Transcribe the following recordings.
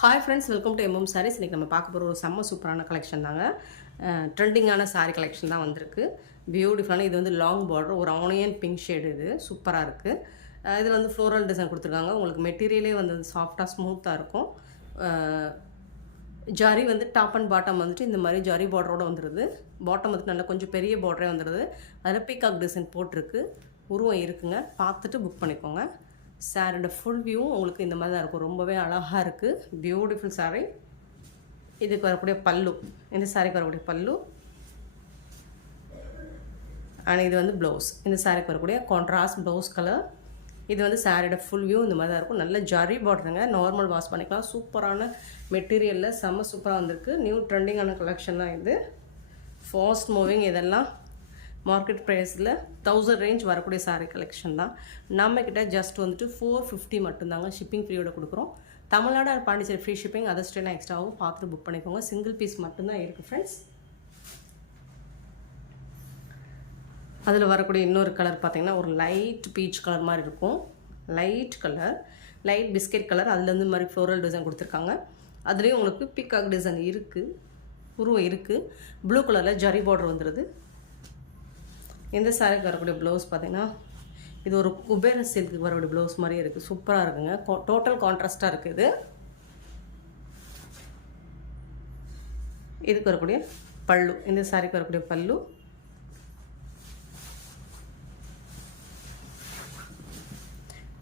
Hi friends, welcome to MM sarees. இன்றைக்கி நம்ம பார்க்க போகிற ஒரு செம்ம சூப்பரான கலெக்ஷன் தாங்க. ட்ரெண்டிங்கான சாரீ கலெக்ஷன் தான் வந்திருக்கு. பியூட்டிஃபுல்லான இது வந்து லாங் பார்டர், ஒரு ஆனியன் பிங்க் ஷேடு. இது சூப்பராக இருக்குது. இதில் வந்து ஃப்ளோரல் டிசைன் கொடுத்துருக்காங்க. உங்களுக்கு மெட்டீரியலே வந்து சாஃப்டாக ஸ்மூத்தாக இருக்கும். ஜரி வந்து டாப் அண்ட் பாட்டம் வந்துட்டு இந்த மாதிரி ஜரி பார்டரோடு வந்துடுது. பாட்டம் வந்துட்டு நல்லா கொஞ்சம் பெரிய பார்டரே வந்துடுது. அதில் பீகாக் டிசைன் போட்டிருக்கு. உருவம் இருக்குங்க, பார்த்துட்டு புக் பண்ணிக்கோங்க. சாரியோட ஃபுல் வியூவும் உங்களுக்கு இந்த மாதிரி தான் இருக்கும். ரொம்பவே அழகாக இருக்குது. பியூட்டிஃபுல் சாரீ. இதுக்கு வரக்கூடிய பல்லு, இந்த சாரிக்கு வரக்கூடிய பல்லு. அண்ட் இது வந்து ப்ளவுஸ். இந்த சாரிக்கு வரக்கூடிய கான்ட்ராஸ்ட் ப்ளவுஸ் கலர். இது வந்து சாரியோட ஃபுல் வியூ இந்த மாதிரி தான் இருக்கும். நல்ல ஜரி பார்டருங்க, நார்மல் வாஷ் பண்ணிக்கலாம். சூப்பரான மெட்டீரியலில் செம்ம சூப்பராக வந்திருக்கு. நியூ ட்ரெண்டிங்கான கலெக்ஷன் தான் இது. Fast moving. இதெல்லாம் மார்க்கெட் ப்ரைஸில் 1000 ரேஞ்ச் வரக்கூடிய சாரீ கலெக்ஷன் தான். நம்மக்கிட்ட ஜஸ்ட் வந்துட்டு 450 மட்டும்தாங்க ஷிப்பிங் ஃப்ரீயோட கொடுக்குறோம். Tamil Nadu and Pondicherry free shipping. Other ஸ்டேட்லாம் எக்ஸ்ட்ராவும் பார்த்துட்டு புக் பண்ணிக்கோங்க. சிங்கிள் பீஸ் மட்டும்தான் இருக்குது ஃப்ரெண்ட்ஸ். அதில் வரக்கூடிய இன்னொரு கலர் பார்த்திங்கன்னா ஒரு லைட் பீச் கலர் மாதிரி இருக்கும். Light colour, light biscuit colour. அதில் வந்து மாதிரி ஃப்ளோரல் டிசைன் கொடுத்துருக்காங்க. அதுலேயும் உங்களுக்கு பீகாக் டிசைன் இருக்குது, உருவம் இருக்குது. ப்ளூ கலரில் ஜரி பார்டர் வந்துடுது. இந்த சாரிக்கு வரக்கூடிய ப்ளவுஸ் பார்த்திங்கன்னா இது ஒரு குபேர சில்க்கு வரக்கூடிய ப்ளவுஸ் மாதிரியே இருக்குது. சூப்பராக இருக்குங்க. டோட்டல் கான்ட்ராஸ்ட்டாக இருக்குது. இதுக்கு வரக்கூடிய பல்லு, இந்த சாரிக்கு வரக்கூடிய பல்லு.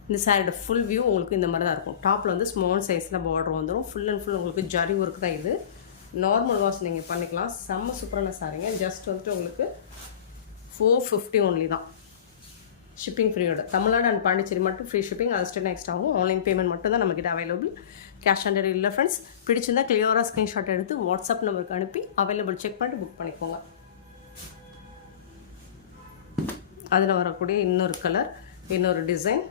இந்த சாரியோட ஃபுல் வியூ உங்களுக்கு இந்த மாதிரி தான் இருக்கும். டாப்பில் வந்து ஸ்மால் சைஸில் பார்டர் வந்துடும். ஃபுல் அண்ட் ஃபுல் உங்களுக்கு ஜரி ஒர்க் தான் இது. நார்மல் வாஷ் நீங்கள் பண்ணிக்கலாம். செம்ம சூப்பரான சாரிங்க. ஜஸ்ட் வந்துட்டு உங்களுக்கு 450 ஒன்லி தான் ஷிப்பிங் ஃப்ரீயோட. தமிழ்நாடு அண்ட் பாண்டிச்சேரி மட்டும் ஃப்ரீ ஷிப்பிங். அது ஸ்டேட் நெக்ஸ்ட் ஆகும். ஆன்லைன் பேமெண்ட் மட்டும் தான் நம்மக்கிட்ட அவைலபிள். கேஷ் ஆன் டெலிவரி இல்லை ஃப்ரெண்ட்ஸ். பிடிச்சிருந்தா கிளியராக ஸ்க்ரீன்ஷாட் எடுத்து வாட்ஸ்அப் நம்பருக்கு அனுப்பி அவைலபிள் செக் பண்ணிட்டு புக் பண்ணிக்கோங்க. அதில் வரக்கூடிய இன்னொரு கலர், இன்னொரு டிசைன்,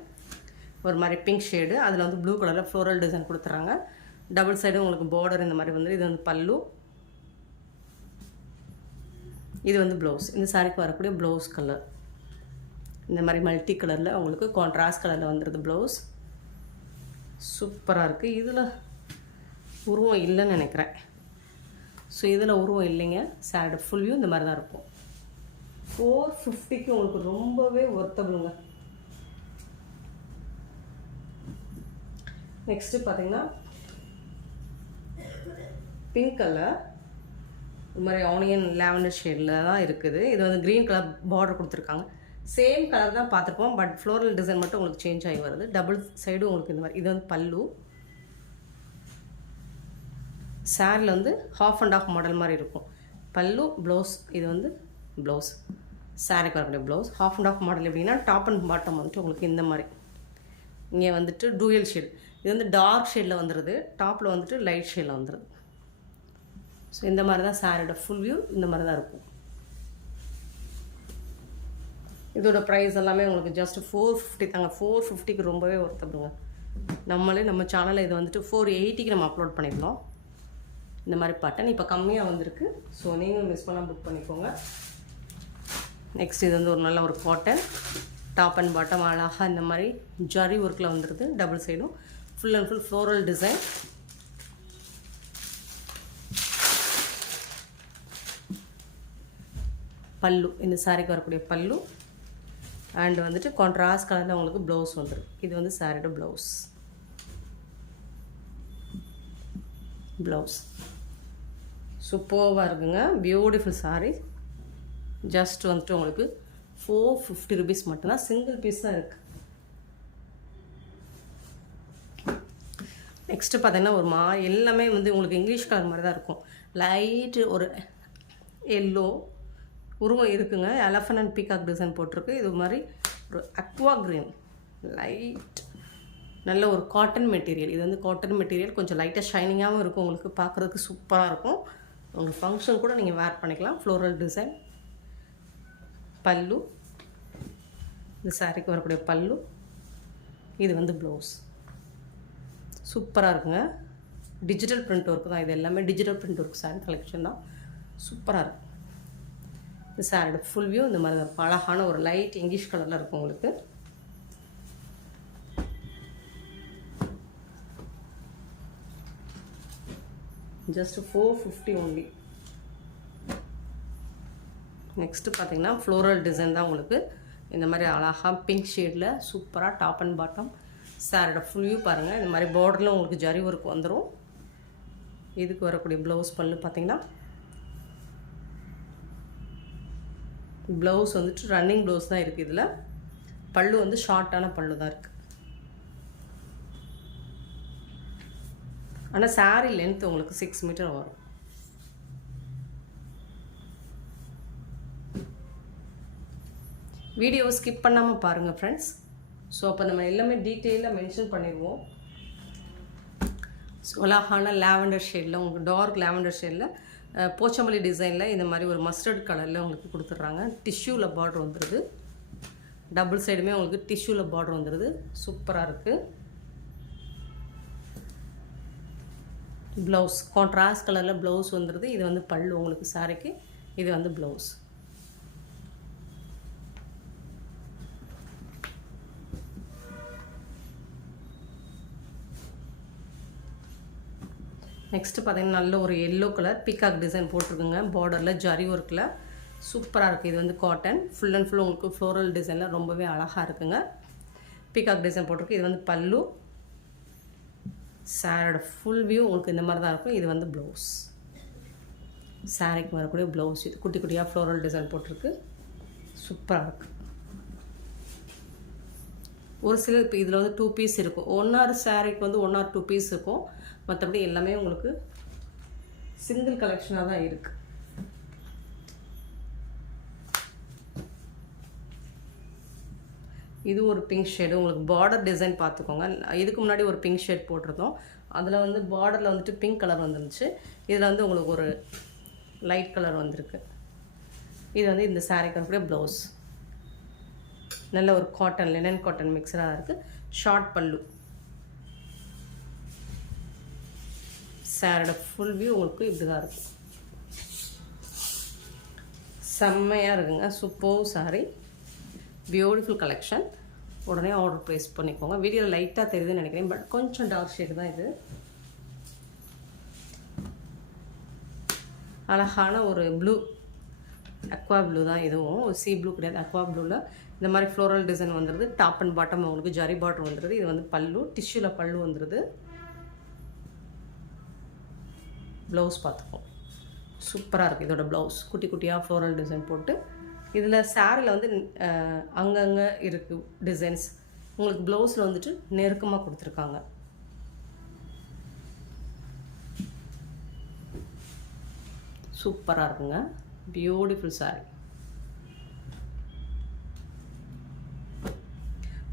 ஒரு மாதிரி பிங்க் ஷேடு. அதில் வந்து ப்ளூ கலரில் ஃப்ளோரல் டிசைன் கொடுத்துட்றாங்க. டபுள் சைடும் உங்களுக்கு பார்டர் இந்த மாதிரி வந்து. இது வந்து பல்லு, இது வந்து ப்ளவுஸ். இந்த சாரிக்கு வரக்கூடிய ப்ளவுஸ் கலர் இந்த மாதிரி மல்டி கலரில் உங்களுக்கு கான்ட்ராஸ்ட் கலரில் வந்துடுது ப்ளவுஸ். சூப்பராக இருக்குது. இதில் உருவம் இல்லைன்னு நினைக்கிறேன். ஸோ இதில் உருவம் இல்லைங்க. சாரியோட ஃபுல் வியூ இந்த மாதிரி தான் இருக்கும். 450க்கு உங்களுக்கு ரொம்பவே ஒர்த்தபிளுங்க. நெக்ஸ்ட்டு பார்த்தீங்கன்னா பிங்க் கலர், இது மாதிரி ஆனியன் லாவெண்டர் ஷேடில் தான் இருக்குது. இது வந்து க்ரீன் கலர் பார்டர் கொடுத்துருக்காங்க. சேம் கலர் தான் பார்த்துருப்போம், பட் ஃப்ளோரல் டிசைன் மட்டும் உங்களுக்கு சேஞ்ச் ஆகி வருது. டபுள் சைடும் உங்களுக்கு இந்த மாதிரி. இது வந்து பல்லு. சாரியில் வந்து ஹாஃப் அண்ட் ஆஃப் மாடல் மாதிரி இருக்கும். பல்லு, ப்ளவுஸ். இது வந்து ப்ளவுஸ். சாரிக்கு வரக்கூடிய blouse. Half and half model எப்படின்னா டாப் அண்ட் பாட்டம் வந்துட்டு உங்களுக்கு இந்த மாதிரி. இங்கே வந்துட்டு டூயல் ஷேட். இது வந்து டார்க் ஷேடில் வந்துடுது. டாப்பில் வந்துட்டு லைட் ஷேடில் வந்துடுது. ஸோ இந்த மாதிரி தான் சாரியோட ஃபுல் வியூ இந்த மாதிரி தான் இருக்கும். இதோட ப்ரைஸ் எல்லாமே உங்களுக்கு ஜஸ்ட் 450 தாங்க. 450க்கு ரொம்பவே ஒர்த்தபிளுங்க. நம்ம சேனலில் இது வந்துட்டு 480க்கு நம்ம அப்லோட் பண்ணியிருந்தோம். இந்த மாதிரி பட்டன் இப்போ கம்மியாக வந்திருக்கு. ஸோ நீங்களும் மிஸ் பண்ணால் புக் பண்ணிக்கோங்க. நெக்ஸ்ட் இது வந்து ஒரு நல்ல ஒரு காட்டன். டாப் அண்ட் பாட்டம் அழகாக இந்த மாதிரி ஜரி ஒர்க்கில் வந்துடுது. டபுள் சைடும் full and full floral design. பல்லு, இந்த சாரிக்கு வரக்கூடிய பல்லு. அண்ட் வந்துட்டு கான்ட்ராஸ்ட் கலரில் உங்களுக்கு ப்ளவுஸ் வந்துடும். இது வந்து சாரியோட ப்ளவுஸ். சூப்பராக இருக்குங்க. Beautiful sorry. ஜஸ்ட் வந்துட்டு உங்களுக்கு 450 ருபீஸ் மட்டும்தான். சிங்கிள் பீஸ் தான் இருக்குது. நெக்ஸ்ட்டு பார்த்தீங்கன்னா ஒரு எல்லாமே வந்து உங்களுக்கு இங்கிலீஷ் கலர் மாதிரி தான் இருக்கும். லைட்டு ஒரு எல்லோ உருவம் இருக்குங்க. எலஃபண்ட் அண்ட் பீகாக் டிசைன் போட்டிருக்கு. இது மாதிரி ஒரு அக்வா க்ரீன் லைட், நல்ல ஒரு காட்டன் மெட்டீரியல். இது வந்து காட்டன் மெட்டீரியல், கொஞ்சம் லைட்டாக ஷைனிங்காகவும் இருக்கும். உங்களுக்கு பார்க்குறதுக்கு சூப்பராக இருக்கும். உங்களுக்கு ஃபங்க்ஷன் கூட நீங்கள் வேர் பண்ணிக்கலாம். Floral design. பல்லு, இந்த சாரிக்கு வரக்கூடிய பல்லு. இது வந்து ப்ளவுஸ். சூப்பராக இருக்குங்க. டிஜிட்டல் பிரிண்ட் ஒர்க்கு தான். இது எல்லாமே digital print work sorry collection தான். சூப்பராக இருக்கும். இந்த சாரியோட ஃபுல் வியூ இந்த மாதிரி இருக்கும். அழகான ஒரு லைட் இங்கிலீஷ் கலரில் இருக்கும் உங்களுக்கு. Just 450 only. நெக்ஸ்ட்டு பார்த்தீங்கன்னா ஃப்ளோரல் டிசைன் தான் உங்களுக்கு இந்த மாதிரி அழகாக பிங்க் ஷேடில் சூப்பராக டாப் அண்ட் பாட்டம். சாரோட ஃபுல் வியூ பாருங்கள். இந்த மாதிரி பார்டரில் உங்களுக்கு ஜரி ஒர்க் வந்துடும். இதுக்கு வரக்கூடிய ப்ளவுஸ் பல்லு பார்த்தீங்கன்னா ப்ளவுஸ் வந்துட்டு ரன்னிங் ப்ளவுஸ் தான் இருக்குது. இதில் பல்லு வந்து ஷார்ட்டான பல்லு தான் இருக்குது. ஆனால் சாரீ லென்த் உங்களுக்கு 6 மீட்டர் வரும். வீடியோவை ஸ்கிப் பண்ணாமல் பாருங்கள் ஃப்ரெண்ட்ஸ். ஸோ அப்போ நம்ம எல்லாமே டீட்டெயிலாக மென்ஷன் பண்ணிடுவோம். ஸோ அழகான லாவெண்டர் ஷேடில் உங்களுக்கு டார்க் லாவெண்டர் ஷேடில் போச்சம்பள்ளி டிசைனில் இந்த மாதிரி ஒரு மஸ்டர்ட் கலரில் உங்களுக்கு கொடுத்துட்றாங்க. டிஷ்யூவில் பார்டர் வந்துடுது. டபுள் சைடுமே உங்களுக்கு டிஷ்யூவில் பார்டர் வந்துடுது. சூப்பராக இருக்குது. ப்ளவுஸ் கான்ட்ராஸ்ட் கலரில் ப்ளவுஸ் வந்துடுது. இது வந்து பல்லு உங்களுக்கு சாரிக்கு. இது வந்து ப்ளவுஸ். நெக்ஸ்ட்டு பார்த்தீங்கன்னா நல்ல ஒரு எல்லோ கலர் பீகாக் டிசைன் போட்டிருக்குங்க. பார்டரில் ஜரி ஒர்க்கில் சூப்பராக இருக்குது. இது வந்து காட்டன் ஃபுல் அண்ட் ஃபுல் உங்களுக்கு ஃப்ளோரல் டிசைனில் ரொம்பவே அழகாக இருக்குங்க. பீகாக் டிசைன் போட்டிருக்கு. இது வந்து பல்லு. சாரோட ஃபுல் வியூ உங்களுக்கு இந்த மாதிரி தான் இருக்கும். இது வந்து ப்ளவுஸ். சாரிக்கு வரக்கூடிய ப்ளவுஸ். இது குட்டி குட்டியாக ஃப்ளோரல் டிசைன் போட்டிருக்கு. சூப்பராக இருக்குது. ஒரு சில இப்போ இதில் வந்து 2 பீஸ் இருக்கும். 1 ஆர் சாரிக்கு வந்து 1 ஆர் 2 பீஸ் இருக்கும். மற்றபடி எல்லாமே உங்களுக்கு சிங்கிள் கலெக்ஷனாக தான் இருக்குது. இது ஒரு பிங்க் ஷேடு. உங்களுக்கு பார்டர் டிசைன் பார்த்துக்கோங்க. இதுக்கு முன்னாடி ஒரு பிங்க் ஷேட் போட்டிருந்தோம். அதில் வந்து பார்டரில் வந்துட்டு பிங்க் கலர் வந்துருந்துச்சு. இதில் வந்து உங்களுக்கு ஒரு லைட் கலர் வந்திருக்கு. இது வந்து இந்த சாரீக்கு வரக்கூடிய ப்ளவுஸ். நல்ல ஒரு காட்டன் லினன் காட்டன் மிக்சராக இருக்குது. ஷார்ட் பல்லு. சாரோட ஃபுல் வியூ உங்களுக்கு இப்படி தான் இருக்கும். செம்மையாக இருக்குங்க. Super sorry. Beautiful collection. உடனே ஆர்டர் ப்ளேஸ் பண்ணிக்கோங்க. வீடியோவில் லைட்டாக தெரியுதுன்னு நினைக்கிறேன். பட் கொஞ்சம் டார்க் ஷேடு தான் இது. அழகான ஒரு ப்ளூ அக்வா ப்ளூ தான் இதுவும். ஒரு சி ப்ளூ கிடையாது. அக்வா ப்ளூவில் இந்த மாதிரி ஃப்ளோரல் டிசைன் வந்துடுது. டாப் அண்ட் பாட்டம் உங்களுக்கு ஜரி பார்டர் வந்துடுது. இது வந்து பல்லு. டிஷ்யூவில் பல்லு வந்துடுது. ப்ளவுஸ் பார்த்துப்போம். சூப்பராக இருக்குது இதோட ப்ளவுஸ். குட்டி குட்டியாக ஃப்ளோரல் டிசைன் போட்டு இதில் சாரியில் வந்து அங்கங்கே இருக்குது டிசைன்ஸ். உங்களுக்கு ப்ளவுஸில் வந்துட்டு நெருக்கமாக கொடுத்துருக்காங்க. சூப்பராக இருக்குங்க. Beautiful sorry.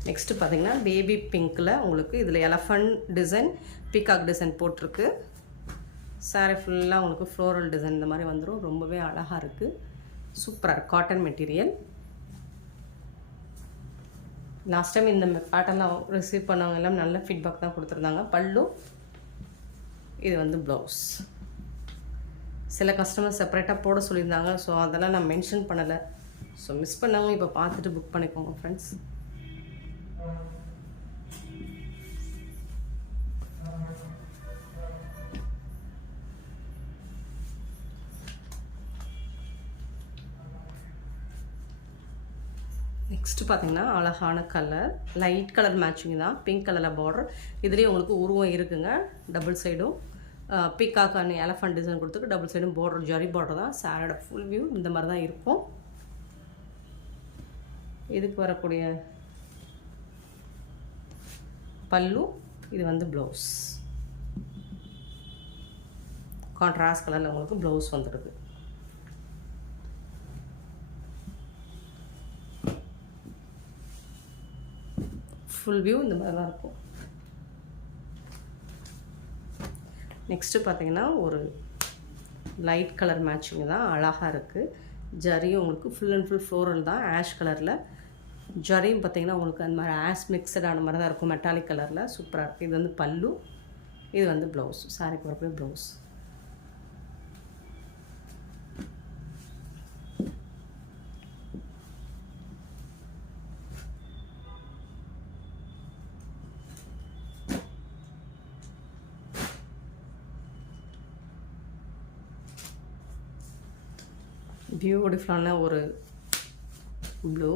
நெக்ஸ்ட்டு பார்த்தீங்கன்னா பேபி பிங்க்கில் உங்களுக்கு இதில் எலஃபண்ட் டிசைன் பீகாக் டிசைன் போட்டிருக்கு. சாரி ஃபுல்லாக உங்களுக்கு ஃப்ளோரல் டிசைன் இந்த மாதிரி வந்துடும். ரொம்பவே அழகாக இருக்குது. சூப்பராக இருக்குது. Cotton material. லாஸ்ட் டைம் இந்த பேட்டர்லாம் ரிசீவ் பண்ணவங்க எல்லாம் நல்ல ஃபீட்பேக் தான் கொடுத்துருந்தாங்க. பல்லு. இது வந்து ப்ளவுஸ். சில கஸ்டமர் செப்பரேட்டாக போட சொல்லியிருந்தாங்க. ஸோ அதெல்லாம் நான் மென்ஷன் பண்ணலை. ஸோ மிஸ் பண்ணவங்க இப்போ பார்த்துட்டு புக் பண்ணிக்கோங்க ஃப்ரெண்ட்ஸ். நெக்ஸ்ட்டு பார்த்தீங்கன்னா அழகான கலர் லைட் கலர் மேட்சிங் தான். பிங்க் கலரில் பார்டர். இதுலேயும் உங்களுக்கு உருவம் இருக்குங்க. டபுள் சைடும் பீகாக் அண்ட் எலஃபண்ட் டிசைன் கொடுத்துருக்கு. டபுள் சைடும் பார்டர் ஜரி பார்டர் தான். சாரோட ஃபுல் வியூ இந்த மாதிரி தான் இருக்கும். இதுக்கு வரக்கூடிய பல்லு. இது வந்து ப்ளவுஸ். கான்ட்ராஸ்ட் கலரில் உங்களுக்கு ப்ளவுஸ் வந்துடுது. ஃபுல் வியூ இந்த மாதிரி தான் இருக்கும். நெக்ஸ்ட்டு பார்த்தீங்கன்னா ஒரு லைட் கலர் மேட்சிங் தான். அழகாக இருக்குது. ஜரியும் உங்களுக்கு ஃபுல் அண்ட் ஃபுல் ஃப்ளோரல் தான். ஆஷ் கலரில் ஜரியும் பார்த்தீங்கன்னா உங்களுக்கு அந்த மாதிரி ஆஷ் மிக்சடான மாதிரி தான் இருக்கும். மெட்டாலிக் கலரில் சூப்பராக இருக்குது. இது வந்து பல்லு. இது வந்து ப்ளவுஸ். சாரிக்கு வரக்கூடிய ப்ளவுஸ். பியூட்டிஃபுல்லான ஒரு ப்ளூ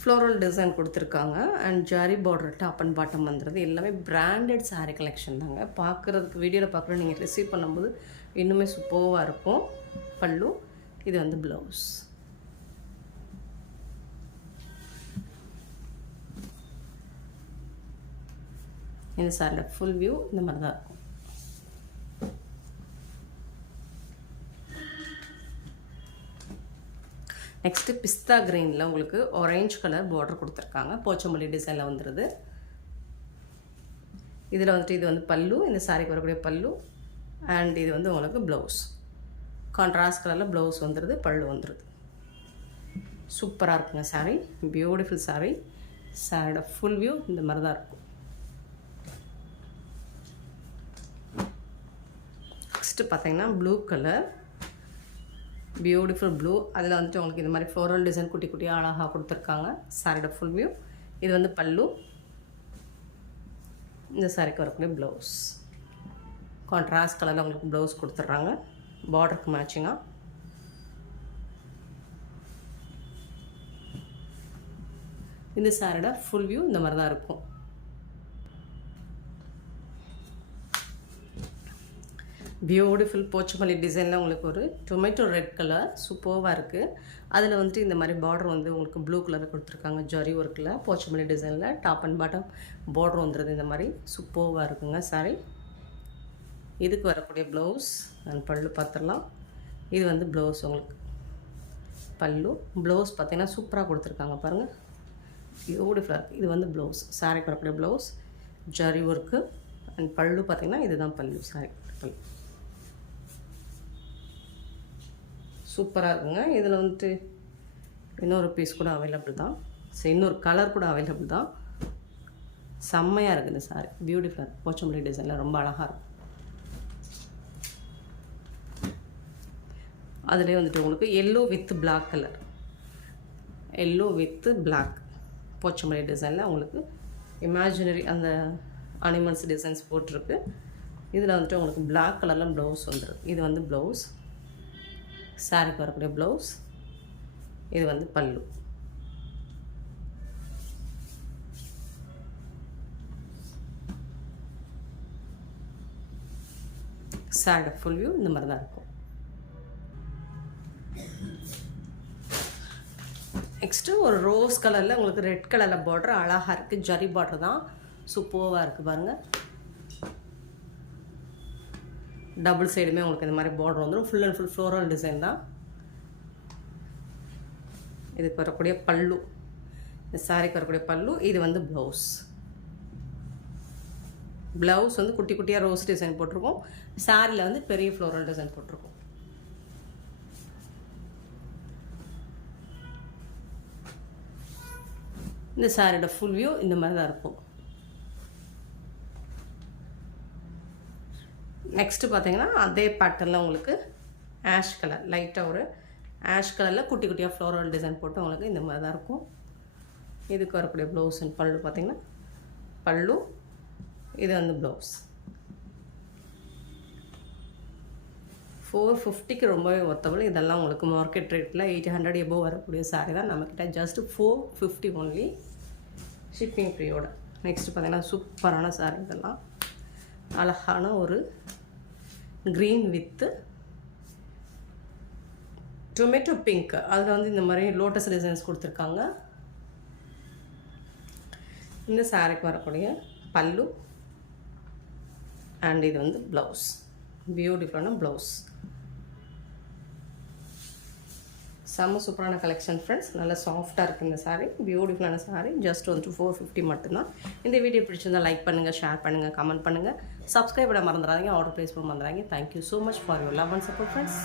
ஃப்ளோரல் டிசைன் கொடுத்துருக்காங்க. And zari border top and bottom வந்துடுது. எல்லாமே பிராண்டட் சாரீ கலெக்ஷன் தாங்க. பார்க்குறதுக்கு வீடியோவில் பார்க்குற நீங்கள் ரிசீவ் பண்ணும்போது இன்னுமே சூப்பராக இருக்கும். பல்லு, இது வந்து ப்ளவுஸ். இந்த சாரியோட ஃபுல் வியூ இந்த மாதிரி தான் இருக்கும். நெக்ஸ்ட்டு பிஸ்தா கிரீனில் உங்களுக்கு ஆரஞ்ச் கலர் பார்டர் கொடுத்துருக்காங்க. போச்சம்பள்ளி டிசைனில் வந்துடுது. இதில் வந்துட்டு இது வந்து பல்லு, இந்த சாரிக்கு வரக்கூடிய பல்லு. அண்ட் இது வந்து உங்களுக்கு ப்ளவுஸ். கான்ட்ராஸ்ட் கலரில் ப்ளவுஸ் வந்துடுது, பல்லு வந்துடுது. சூப்பராக இருக்குங்க சாரீ. பியூட்டிஃபுல் சாரீ. சாரியோட ஃபுல் வியூ இந்த மாதிரி தான் இருக்கும். நெக்ஸ்ட்டு பார்த்தீங்கன்னா ப்ளூ கலர், பியூட்டிஃபுல் ப்ளூ. அதில் வந்துட்டு உங்களுக்கு இந்த மாதிரி ஃப்ளோரல் டிசைன் குட்டி குட்டியாக அழகாக கொடுத்துருக்காங்க. சாரியோட ஃபுல் வியூ. இது வந்து பல்லு, இந்த சாரிக்கு வரக்கூடிய ப்ளவுஸ். கான்ட்ராஸ்ட் கலரில் உங்களுக்கு ப்ளவுஸ் கொடுத்துட்றாங்க பார்டருக்கு மேட்சிங்காக. இந்த சாரியோட ஃபுல் வியூ இந்த மாதிரி தான் இருக்கும். பியூட்டிஃபுல் போச்சம்பள்ளி டிசைனில் உங்களுக்கு ஒரு டொமேட்டோ ரெட் கலர் சூப்பராக இருக்குது. அதில் வந்துட்டு இந்த மாதிரி பார்டர் வந்து உங்களுக்கு ப்ளூ கலர் கொடுத்துருக்காங்க. ஜரி ஒர்க்கில் போச்சம்பள்ளி டிசைனில் டாப் அண்ட் பாட்டம் பார்டர் வந்துடுது. இந்த மாதிரி சூப்பராக இருக்குங்க சாரி. இதுக்கு வரக்கூடிய ப்ளவுஸ் அண்ட் பல்லு பார்த்துடலாம். இது வந்து ப்ளவுஸ் உங்களுக்கு பல்லு. ப்ளவுஸ் பார்த்திங்கன்னா சூப்பராக கொடுத்துருக்காங்க பாருங்கள், பியூட்டிஃபுல்லாக இருக்குது. இது வந்து ப்ளவுஸ், சாரிக்கு வரக்கூடிய ப்ளவுஸ் ஜரி ஒர்க்கு. அண்ட் பல்லு பார்த்திங்கன்னா இதுதான் பல்லு, சாரி பல்லு. சூப்பராக இருக்குங்க. இதில் வந்துட்டு இன்னொரு பீஸ் கூட அவைலபிள் தான். சரி, இன்னொரு கலர் கூட அவைலபிள் தான். செம்மையாக இருக்குது இந்த சாரி. பியூட்டிஃபுல்லாக போச்சம்பள்ளி டிசைனில் ரொம்ப அழகாக இருக்கும். அதுலேயே வந்துட்டு உங்களுக்கு yellow with black colour, yellow with black Pochampally டிசைனில் உங்களுக்கு இமேஜினரி அந்த அனிமல்ஸ் டிசைன்ஸ் போட்டிருக்கு. இதில் வந்துட்டு உங்களுக்கு பிளாக் கலரில் ப்ளவுஸ் வந்துடும். இது வந்து ப்ளவுஸ், சாரிக்கு வரக்கூடிய ப்ளவுஸ். இது வந்து பல்லு. சாரியோட ஃபுல் வியூ இந்த மாதிரி தான் இருக்கும். நெக்ஸ்ட்டு ஒரு ரோஸ் கலரில் உங்களுக்கு ரெட் கலரில் பார்டர் அழகாக இருக்குது. ஜரி பார்டர் தான், சூப்பராக இருக்குது பாருங்கள். டபுள் சைடுமே உங்களுக்கு இந்த மாதிரி பார்டர் வந்துடும். Full and full floral design தான். இதுக்கு வரக்கூடிய பல்லு, இந்த சாரிக்கு வரக்கூடிய பல்லு. இது வந்து ப்ளவுஸ். ப்ளவுஸ் வந்து குட்டி குட்டியாக ரோஸ் டிசைன் போட்டிருக்கோம். சாரியில் வந்து பெரிய ஃப்ளோரல் டிசைன் போட்டிருக்கோம். இந்த சாரியோட ஃபுல் வியூ இந்த மாதிரி தான் இருக்கும். நெக்ஸ்ட்டு பார்த்தீங்கன்னா அதே பேட்டர்னில் உங்களுக்கு ஆஷ் கலர், லைட்டாக ஒரு ஆஷ் கலரில் குட்டி குட்டியாக ஃப்ளோரல் டிசைன் போட்டு உங்களுக்கு இந்த மாதிரி தான் இருக்கும். இதுக்கு வரக்கூடிய ப்ளவுஸ் அண்ட் பல்லு பார்த்திங்கன்னா பல்லு. இது வந்து ப்ளவுஸ். 450க்கு ரொம்பவே ஒர்த்தபிள். இதெல்லாம் உங்களுக்கு மார்க்கெட் ரேட்டில் 800 எபோவ் வரக்கூடிய சாரி தான். நம்மக்கிட்ட ஜஸ்ட் 450 ஒன்லி, ஷிப்பிங் ஃப்ரீயோட. நெக்ஸ்ட்டு பார்த்திங்கன்னா சூப்பரான சாரி. இதெல்லாம் அழகான ஒரு க்ரீன் வித்து டொமேட்டோ பிங்க். அதில் வந்து இந்த மாதிரி லோட்டஸ் டிசைன்ஸ் கொடுத்துருக்காங்க. இந்த சாரிக்கு வரக்கூடிய பல்லு அண்ட் இது வந்து ப்ளவுஸ். பியூட்டிஃபுல்லான ப்ளவுஸ். செம்ம சூப்பரான கலெக்ஷன் ஃப்ரெண்ட்ஸ். நல்லா சாஃப்டாக இருக்குது இந்த சாரீ. பியூட்டிஃபுல்லான சாரீ. ஜஸ்ட் வந்து 450 மட்டும்தான். இந்த வீடியோ பிடிச்சிருந்தால் லைக் பண்ணுங்கள், ஷேர் பண்ணுங்கள், கமெண்ட் பண்ணுங்கள், சப்ஸ்கிரைப் பண்ண மறந்துடாதீங்க, ஆர்டர் ப்ளேஸ் பண்ண மறந்துடாதீங்க. Thank you so much for your love and support friends.